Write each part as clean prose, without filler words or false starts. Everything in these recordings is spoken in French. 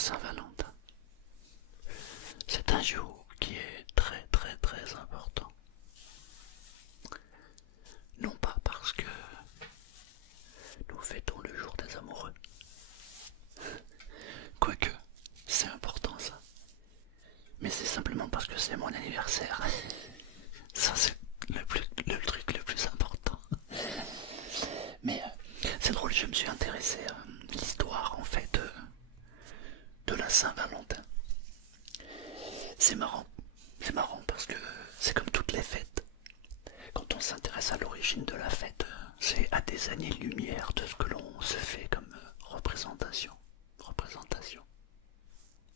Saint-Valentin. C'est un jour qui est très très très important. Non pas parce que nous fêtons le jour des amoureux. Quoique, c'est important ça. Mais c'est simplement parce que c'est mon anniversaire. Ça c'est le truc le plus important. Mais c'est drôle, je me suis intéressé à l'histoire en fait de la Saint-Valentin. C'est marrant parce que c'est comme toutes les fêtes. Quand on s'intéresse à l'origine de la fête, c'est à des années-lumière de ce que l'on se fait comme représentation. Représentation.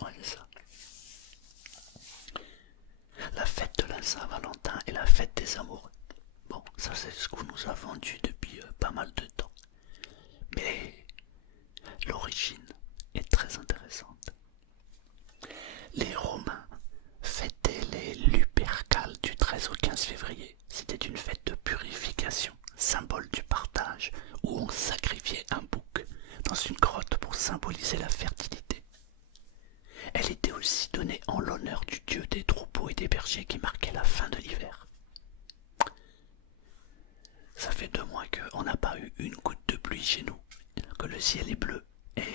Ouais, c'est ça. La fête de la Saint-Valentin et la fête des amoureux. Bon, ça c'est ce qu'on nous a vendu depuis pas mal de temps. Mais l'origine est très intéressante. Les Romains fêtaient les Lupercales du 13 au 15 février. C'était une fête de purification, symbole du partage, où on sacrifiait un bouc dans une grotte pour symboliser la fertilité. Elle était aussi donnée en l'honneur du dieu des troupeaux et des bergers qui marquait la fin de l'hiver. Ça fait 2 mois qu'on n'a pas eu une goutte de pluie chez nous, que le ciel est bleu, et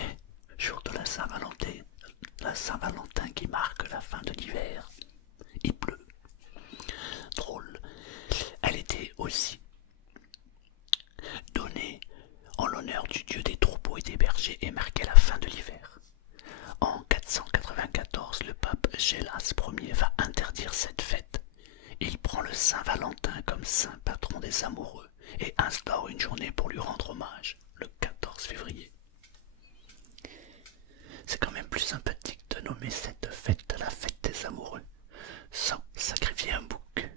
jour de la Saint-Valentin qui marque la fin de l'hiver, il pleut. Drôle. Elle était aussi donnée en l'honneur du dieu des troupeaux et des bergers et marquait la fin de l'hiver. En 494, le pape Gélas Ier va interdire cette fête. Il prend le Saint-Valentin comme saint patron des amoureux et instaure une journée pour lui rendre hommage, le 14 février. C'est quand même plus sympathique de nommer cette fête la fête des amoureux, sans sacrifier un bouc.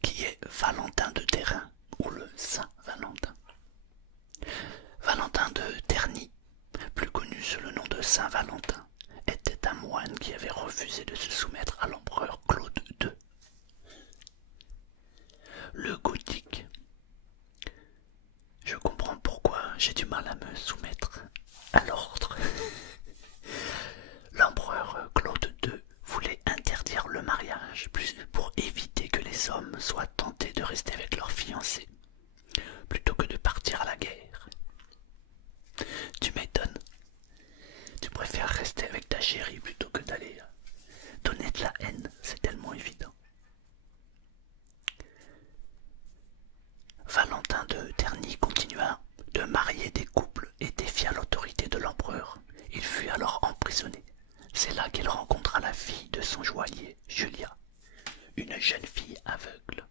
Qui est Valentin de Thérin, ou le Saint-Valentin. Valentin de Terni, plus connu sous le nom de Saint-Valentin, était un moine qui avait refusé de se soumettre à l'empereur Claude II. Le gothique. Je comprends pourquoi j'ai du mal à me soumettre à l'ordre. L'empereur Claude II voulait interdire le mariage pour éviter que les hommes soient tentés de rester avec leurs fiancés, plutôt que de partir à la guerre. Tu m'étonnes. Tu préfères rester avec ta chérie plutôt que d'aller donner de la haine, c'est tellement évident. Valentin de Terni continua de marier des couples et défia l'autorité de l'empereur. Il fut alors emprisonné. C'est là qu'il rencontra la fille de son joaillier, Julia, une jeune fille aveugle.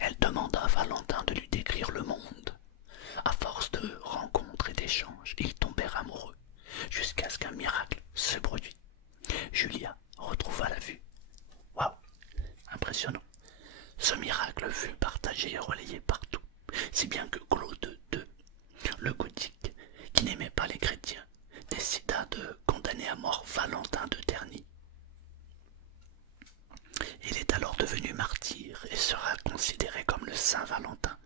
Elle demanda à Valentin de lui décrire le monde. À force de rencontres et d'échanges, ils tombèrent amoureux, jusqu'à ce qu'un miracle se produit. Julia retrouva la vue. Waouh, impressionnant. Ce miracle fut partagé et relayé partout, si bien que Claude II, le gothique, qui n'aimait pas les chrétiens, décida de condamner à mort Valentin de Terni. Il est alors devenu martyr et sera considéré comme le Saint Valentin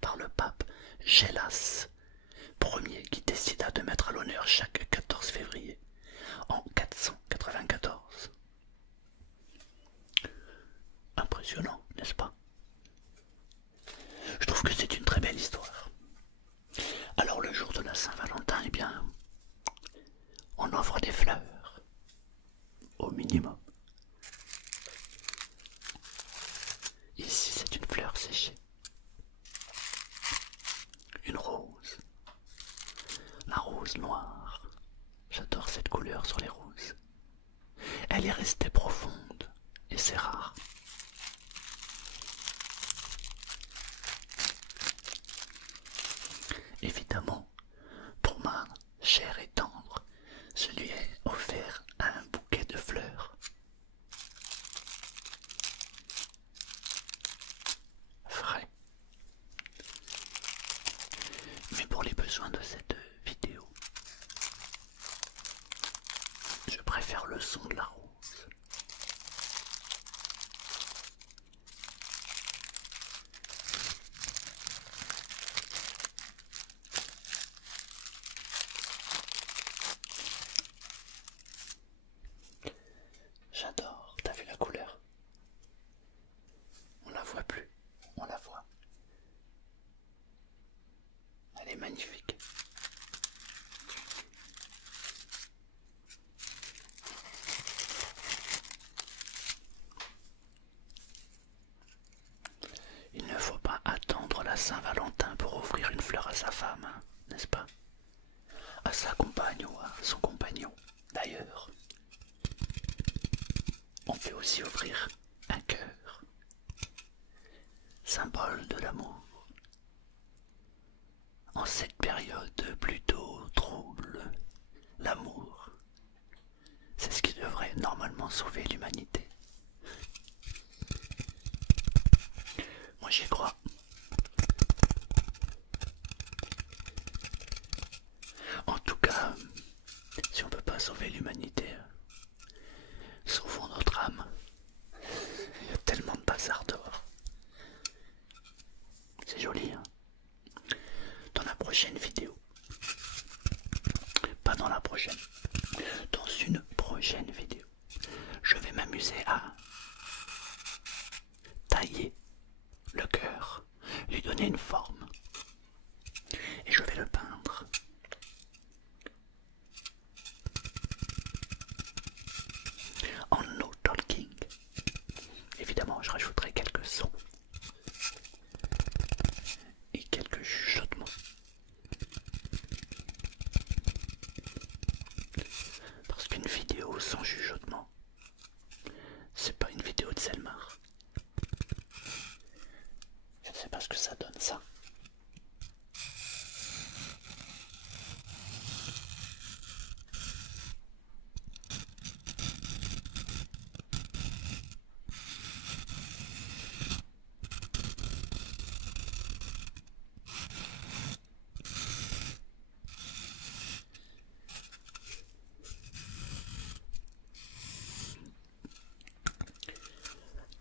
par le pape Gélas Ier qui décida de mettre à l'honneur chaque 14 février en 494. Impressionnant, n'est-ce pas? Je trouve que c'est une très belle histoire. Alors le jour de la Saint-Valentin, eh bien, on offre des fleurs, au minimum. Ici, c'est une fleur séchée. Une rose. La rose noire. J'adore cette couleur sur les roses. Elle est restée profonde, et c'est rare. Évidemment, pour ma chère et tendre, je lui ai offert un bouquet de fleurs. Frais. Mais pour les besoins de cette vidéo, je préfère le son de la rose. est magnifique. Il ne faut pas attendre la Saint-Valentin pour offrir une fleur à sa femme, hein, n'est-ce pas? À sa compagne ou à son compagnon. D'ailleurs, on peut aussi offrir un cœur, symbole de l'amour. En cette période plutôt trouble, l'amour, c'est ce qui devrait normalement sauver l'humanité. Moi j'y crois. En tout cas, si on peut pas sauver l'humanité, sauvons notre âme. Il y a tellement de bazar dehors. C'est joli, hein? Dans la prochaine vidéo. Pas dans la prochaine. Dans une prochaine vidéo. Je vais m'amuser à tailler le cœur, lui donner une forme. Et je vais le peindre. En no talking. Évidemment, je rajouterai quelques sons. Et quelques chuchotements. Parce qu'une vidéo sans chuchotement, c'est pas une vidéo de Selmar. Je ne sais pas ce que ça donne, ça.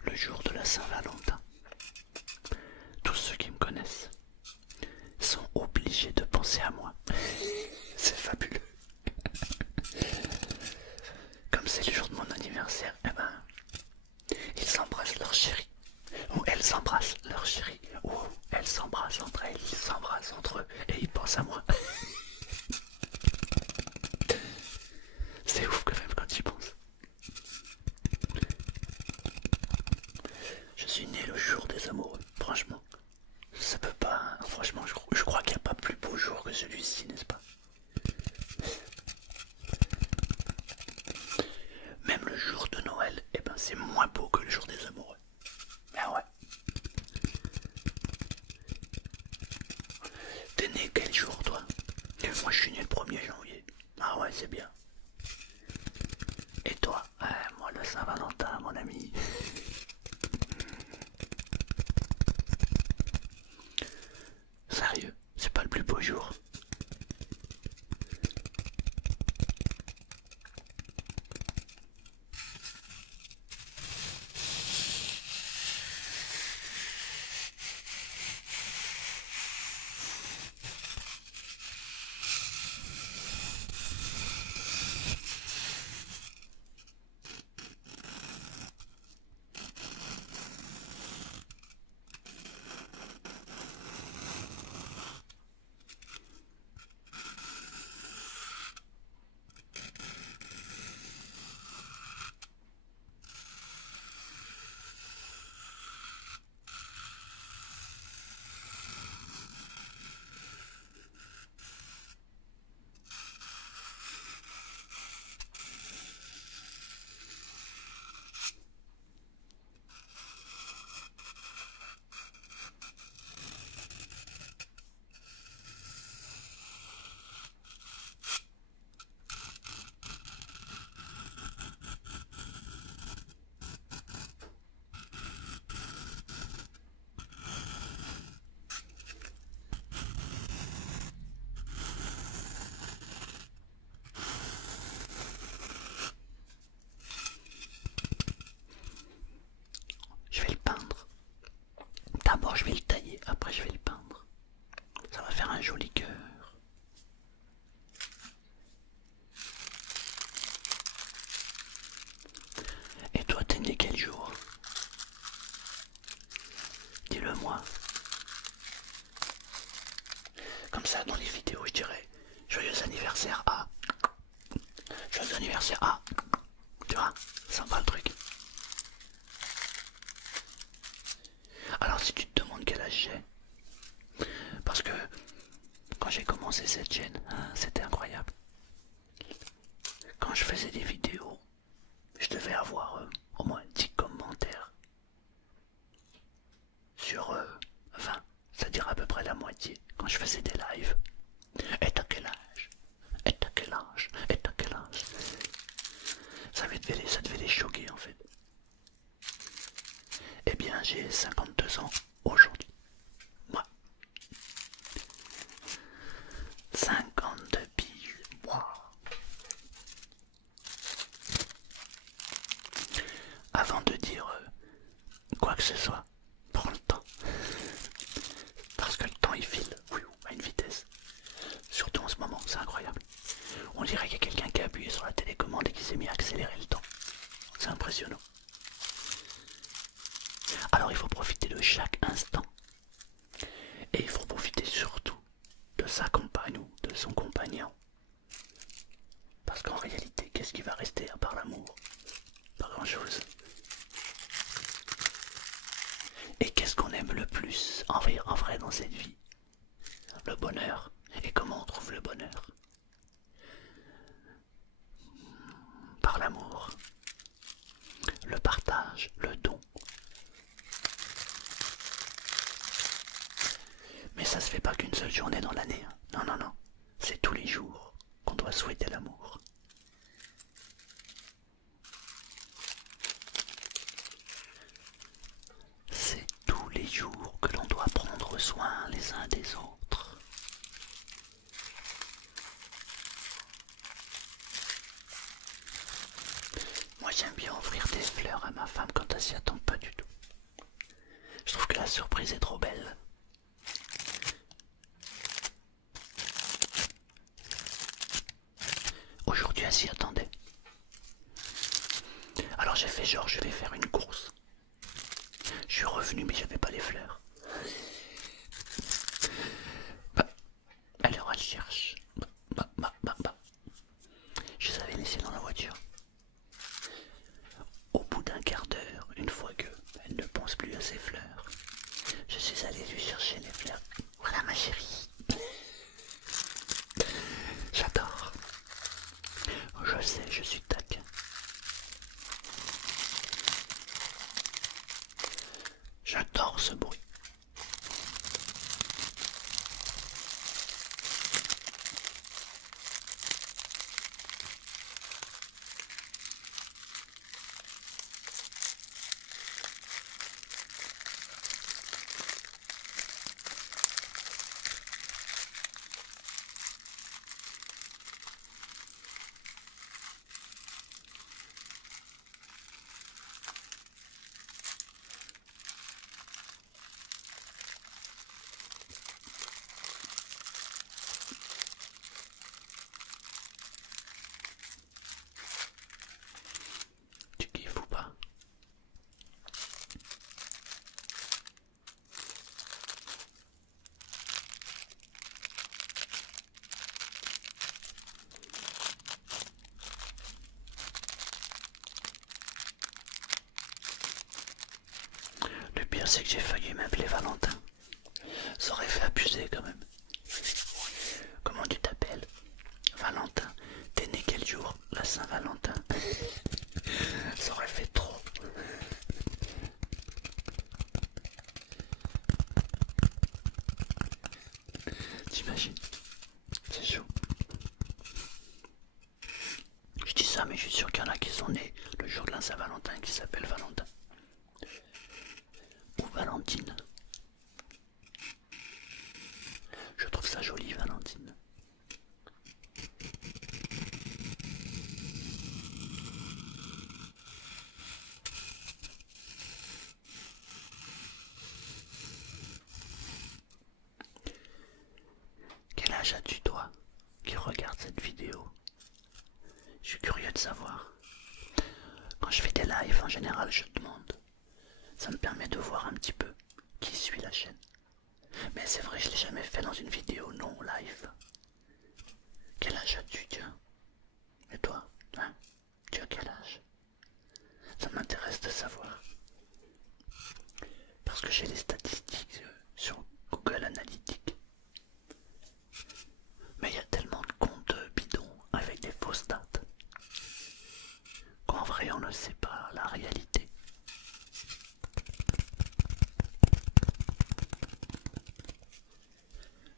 Le jour de la Saint-Valentin, tous ceux qui me connaissent sont obligés de penser à moi. C'est fabuleux. Comme c'est le jour de mon anniversaire, eh ben, ils embrassent leur chérie. Ou elles s'embrassent leur chérie. Ou elles s'embrassent entre elles, ils s'embrassent entre eux et ils pensent à moi. C'est ouf quand même quand tu y penses. Je suis né le jour des amoureux, franchement. Ça peut pas, franchement, je crois qu'il n'y a pas plus beau jour que celui-ci, n'est-ce pas? Même le jour de Noël, eh ben c'est moins beau que le jour des amoureux. Ah ouais. T'es né quel jour toi? Moi je suis né le 1er janvier. Ah ouais, c'est bien. Et toi? Moi le Saint-Valentin, mon ami. Sérieux, c'est pas le plus beau jour? Je vais le peindre. D'abord je vais le tailler, après je vais le peindre. Ça va faire un joli cœur. Et toi t'es né quel jour? Dis-le moi. Comme ça, dans les vidéos, je dirais joyeux anniversaire à. Joyeux anniversaire à. Tu vois, sympa le truc. Alors si tu te demandes quel âge j'ai, parce que quand j'ai commencé cette chaîne, c'était incroyable. Quand je faisais des vidéos, je devais avoir au moins 10 commentaires sur 20, c'est-à-dire à peu près la moitié quand je faisais des lives. Et t'as quel âge? Et t'as quel âge? Et t'as quel âge? Ça devait les choquer en fait. Eh bien j'ai 52 ans aujourd'hui. Moi. 52 piges. Wow. Avant de dire quoi que ce soit, prends le temps. Parce que le temps il file à une vitesse. Surtout en ce moment, c'est incroyable. On dirait qu'il y a quelqu'un qui a appuyé sur la télécommande et qui s'est mis à accélérer le temps. C'est impressionnant. Alors il faut profiter de chaque instant. Et il faut profiter surtout de sa compagne ou de son compagnon. Parce qu'en réalité, qu'est-ce qui va rester à part l'amour? Pas grand-chose. Et qu'est-ce qu'on aime le plus en vrai dans cette vie? Le bonheur. Et comment on trouve le bonheur? Par l'amour, le partage, le don. Mais ça se fait pas qu'une seule journée dans l'année. Non, non, non. C'est tous les jours qu'on doit souhaiter l'amour. C'est tous les jours que l'on doit prendre soin les uns des autres. Moi j'aime bien offrir des fleurs à ma femme quand elle s'y attend pas du tout. Je trouve que la surprise est trop belle. Aujourd'hui elle s'y attendait. Alors j'ai fait genre je vais faire une course. Je suis revenu mais j'avais pas les fleurs. Alors elle cherche. Je les avais laissées dans la voiture. Au bout d'un quart d'heure, une fois qu'elle ne pense plus à ses fleurs, je suis allé lui chercher les fleurs. Voilà ma chérie. J'adore. Je sais, je suis taquin. J'adore ce bruit. Tu kiffes ou pas? Le pire c'est que j'ai failli m'appeler Valentin. Ça aurait fait abuser quand même. Comment tu t'appelles? Valentin. T'es né quel jour? La Saint-Valentin. Ça aurait fait trop. T'imagines? C'est chaud. Je dis ça mais je suis sûr qu'il y en a qui sont nés le jour de la Saint-Valentin qui s'appelle Valentin. Ou Valentine. Je trouve ça joli, Valentine. Quel âge as-tu toi qui regarde cette vidéo? Je suis curieux de savoir. Quand je fais des lives, en général, je demande. Ça me permet de voir un petit peu qui suit la chaîne. Mais c'est vrai, je l'ai jamais fait dans une vidéo non c'est pas la réalité.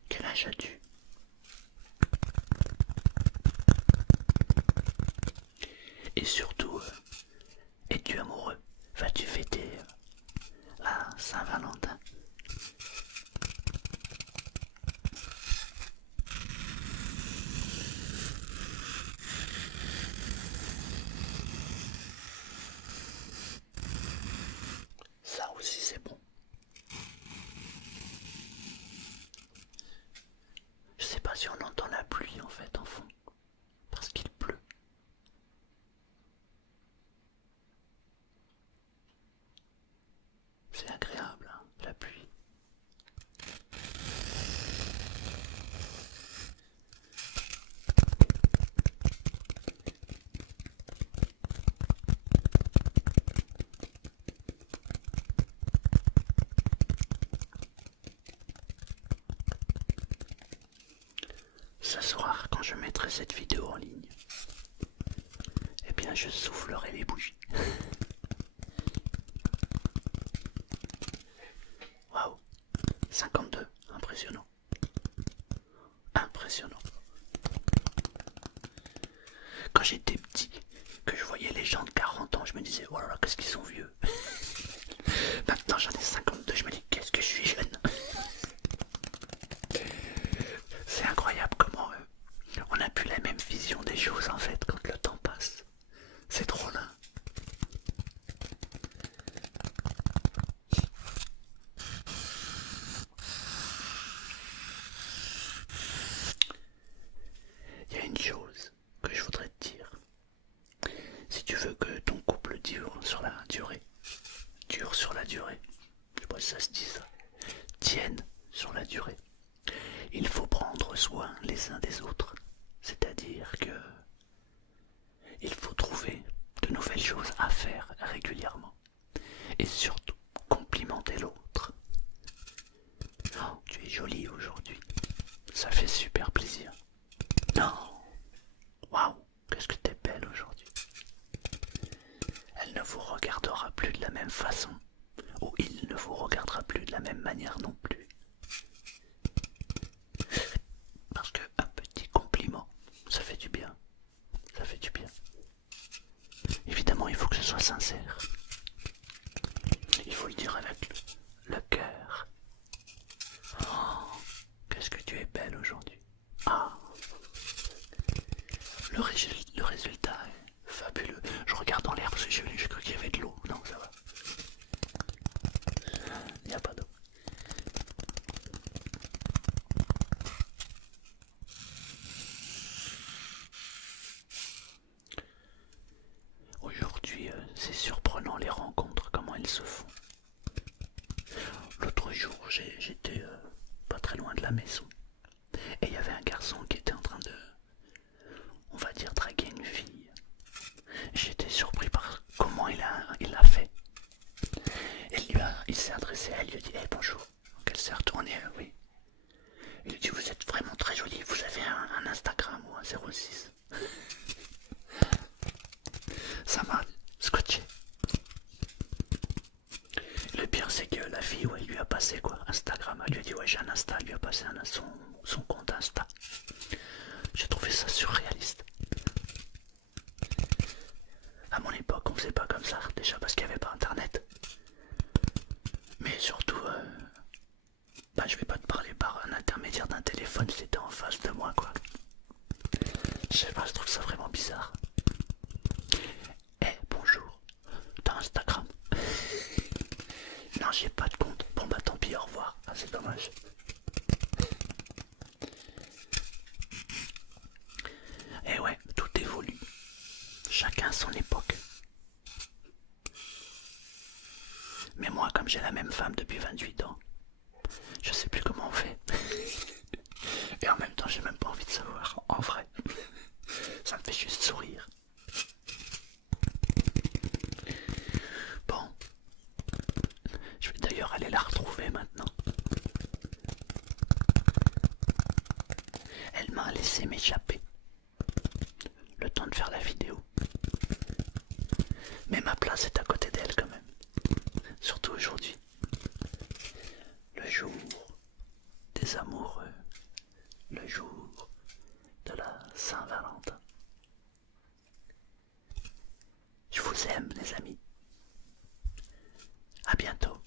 Quel âge as-tu? Et surtout, es-tu amoureux? Vas-tu fêter la Saint-Valentin? Ça aussi c'est bon. Je sais pas si on entend la pluie en fait en fond, parce qu'il pleut. C'est agréable, hein, la pluie. Ce soir, quand je mettrai cette vidéo en ligne, eh bien je soufflerai les bougies. Waouh, 52, impressionnant. Impressionnant. Quand j'étais petit, que je voyais les gens de 40 ans, je me disais, oh là là, qu'est-ce qu'ils sont vieux. Maintenant j'en ai 52, je me dis, qu'est-ce que je suis jeune. C'est incroyable comment on n'a plus la même vision des choses en fait quand le temps passe. C'est drôle, hein. Il y a une chose que je voudrais te dire. Si tu veux que ton couple dure sur la durée, je sais pas si ça se dit ça, tienne sur la durée, il faut prendre soin les uns des autres. C'est-à-dire que il faut trouver de nouvelles choses à faire régulièrement. Et surtout, complimenter l'autre. Oh, tu es jolie aujourd'hui. Ça fait super plaisir. Non. Waouh, qu'est-ce que t'es belle aujourd'hui. Elle ne vous regardera plus de la même façon. Ou il ne vous regardera plus de la même manière non plus. Parce que un petit compliment, ça fait du bien. Ça fait du bien. Évidemment, il faut que ce soit sincère. Il faut le dire avec le cœur. Oh, qu'est-ce que tu es belle aujourd'hui. Ah, le résultat est fabuleux. Je regarde dans l'air parce que j'ai cru qu'il y avait de l'eau. Non, ça va. Il n'y a pas d'eau. Aujourd'hui, c'est surprenant les rencontres, comment elles se font. L'autre jour, j'étais pas très loin de la maison. Et il y avait un garçon qui était en train de, on va dire, draguer une fille. J'étais surpris par comment il l'a fait. Il s'est adressé à elle, il lui a dit hey, bonjour. Donc elle s'est retournée, oui. Il lui a dit vous êtes vraiment très jolie, vous avez un Instagram ou un 06. Ça m'a scotché. Le pire c'est que la fille, ouais, il lui a passé quoi, Instagram, elle lui a dit ouais j'ai un Insta, elle lui a passé son compte Insta. J'ai trouvé ça surréaliste. À mon époque on faisait pas comme ça, déjà parce qu'il n'y avait pas internet. Mais surtout, bah, je vais pas te parler par un intermédiaire d'un téléphone si t'es en face de moi quoi. Je sais pas, je trouve ça vraiment bizarre. Eh bonjour, t'as Instagram? Non j'ai pas de compte. Bon bah tant pis, au revoir. Ah c'est dommage. Et ouais, tout évolue. Chacun son époque. Mais moi comme j'ai la même femme depuis 28 ans, je sais plus comment on fait. Et en même temps j'ai même pas envie de savoir, en vrai. Ça me fait juste sourire. Bon, je vais d'ailleurs aller la retrouver maintenant. Elle m'a laissé m'échapper le temps de faire la vidéo. Mais ma place est à côté d'elle quand même. Surtout aujourd'hui. Le jour des amoureux. Le jour de la Saint-Valentin. Je vous aime les amis. À bientôt.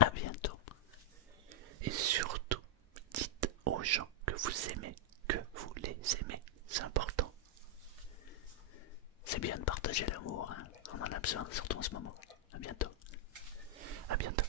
À bientôt. Et surtout, dites aux gens que vous aimez, que vous les aimez. C'est important. C'est bien de partager l'amour, hein. On en a besoin, surtout en ce moment. À bientôt. À bientôt.